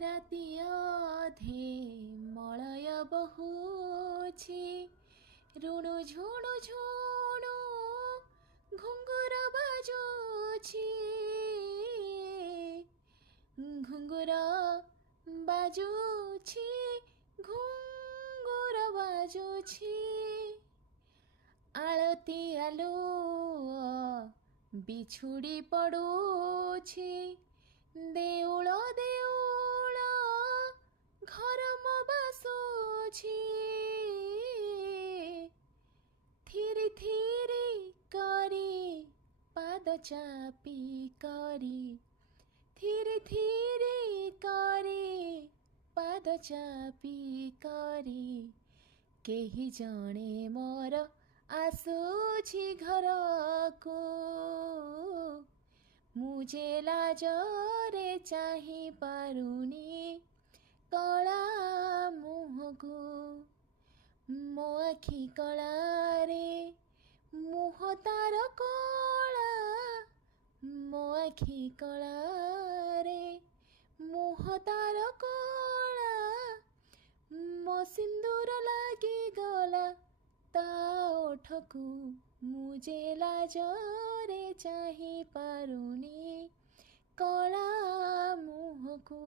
ରାତି ଅଧେ ମଳୟ ବହୁଛି, ରୁଣୁ ଝୁଣୁ ଝୁଣୁ ଘୁଙ୍ଗୁର ବାଜୁଛି, ଘୁଙ୍ଗୁର ବାଜୁଛି, ଘୁଙ୍ଗୁର ବାଜୁଛି। ଆଳତି ଆଲୁଅ ବିଛୁଡ଼ି ପଡ଼ୁଛି, ଦେଉଳ ଦେଉଳ ଘର ମୋ ବାସୁଛି, ଥିରି ଥିରି କରି ପାଦ ଚାପି କରି, ଥିରି ଥିରି କରି ପାଦ ଚାପି କରି, କେହି ଜଣେ ମୋର ଆସୁଛି ଘରକୁ, ମୁଁ ଯେ ଲାଜରେ ଚାହିଁ ପାରୁନି କଳା ମୁହଁକୁ, ମୋ ଆଖି କଳାରେ ମୁହଁ ତାର କଳା, ମୋ ଆଖି କଳାରେ ମୁହଁ ତାର କଳା, ମୋ ସିନ୍ଦୁର ଲାଗିଗଲା ତା ଓଠକୁ, ମୁଁ ଯେ ଲାଜରେ ଚାହିଁ ପାରୁନି କଳା ମୁହଁକୁ।